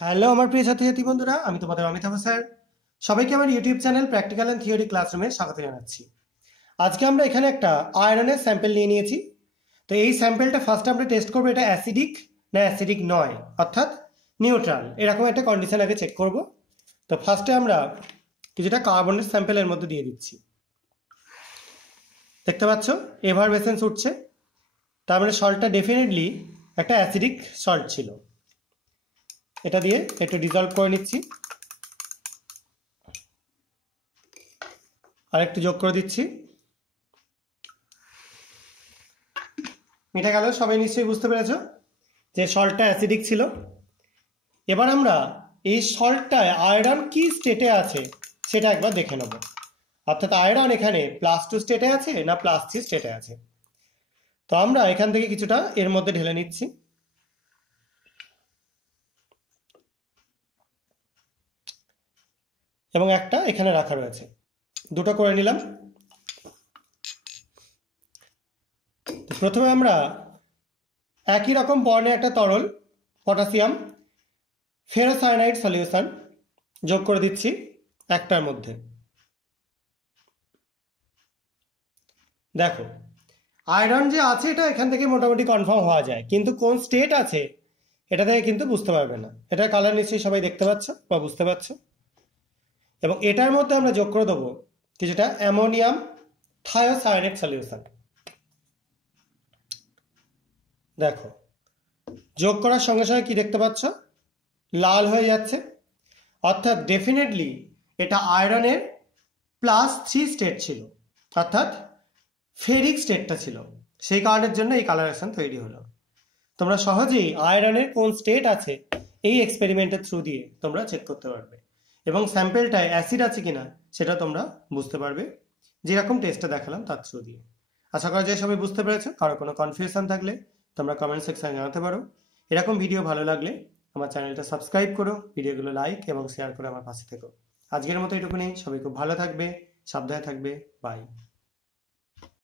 Hello আমার প্রিয় ছাত্রছাত্রী বন্ধুরা, আমি তোমাদের অমিতাভ স্যার। সবাইকে আমার YouTube channel practical and theory ক্লাসরুমে স্বাগত জানাচ্ছি। আজকে আমরা এখানে একটা আয়রনের স্যাম্পল নিয়ে নিয়েছি। তো এই স্যাম্পলটা ফার্স্ট আমরা টেস্ট করবো এটা অ্যাসিডিক না অ্যাসিডিক নয়, অর্থাৎ নিউট্রাল, এরকম একটা কন্ডিশন আগে চেক করব। তো ফার্স্টে আমরা কিছুটা কার্বনের স্যাম্পলের মধ্যে দিয়ে দিচ্ছি। দেখতে পাচ্ছ এভারভেসেন্স উঠছে, তার মানে সল্টটা ডেফিনেটলি একটা অ্যাসিডিক সল্ট ছিল। এটা দিয়ে একটু ডিজলভ করে নিচ্ছি, আর একটু যোগ করে দিচ্ছি। মিটে গেল। সবাই নিশ্চয়ই বুঝতে পেরেছ যে সল্টটা অ্যাসিডিক ছিল। এবার আমরা এই সল্টটায় আয়রন কি স্টেটে আছে সেটা একবার দেখে নেব। অর্থাৎ আয়রন এখানে +2 স্টেটে আছে না +3 স্টেটে আছে। তো আমরা এখান থেকে কিছুটা এর মধ্যে ঢেলে নিচ্ছি। এবং একটা এখানে রাখা রয়েছে, দুটো করে নিলাম। প্রথমে আমরা একই রকম বর্ণের একটা তরল পটাশিয়াম ফেরোসায়ানাইড সলিউশন যোগ করে দিচ্ছি একটার মধ্যে। দেখো আয়রন যে আছে এটা এখান থেকে মোটামুটি কনফার্ম হওয়া যায়, কিন্তু কোন স্টেট আছে এটা থেকে কিন্তু বুঝতে পারবে না। এটার কালার নিশ্চয়ই সবাই দেখতে পাচ্ছ বা বুঝতে পারছো। এবং এটার মধ্যে আমরা যোগ করে দেবো কিছুটা অ্যামোনিয়াম থায়োসায়ানেট সলিউশন। দেখো যোগ করার সঙ্গে সঙ্গে কি দেখতে পাচ্ছ, লাল হয়ে যাচ্ছে। অর্থাৎ ডেফিনেটলি এটা আয়রনের +3 স্টেট ছিল, অর্থাৎ ফেরিক স্টেটটা ছিল। সেই কারণের জন্য এই কালারেশন তৈরি হলো। তোমরা সহজেই আয়রনের কোন স্টেট আছে এই এক্সপেরিমেন্টের থ্রু দিয়ে তোমরা চেক করতে পারবে, এবং স্যাম্পেলটায় অ্যাসিড আছে কিনা সেটা তোমরা বুঝতে পারবে যেরকম টেস্টটা দেখালাম তার থ্রু দিয়ে। আশা করা যায় সবাই বুঝতে পেরেছো। কারো কোনো কনফিউশন থাকলে তোমরা কমেন্ট সেকশনে জানাতে পারো। এরকম ভিডিও ভালো লাগলে আমার চ্যানেলটা সাবস্ক্রাইব করো, ভিডিওগুলো লাইক এবং শেয়ার করে আমার পাশে থেকো। আজকের মতো এটুকুনি। সবাই খুব ভালো থাকবে, সাবধানে থাকবে। বাই।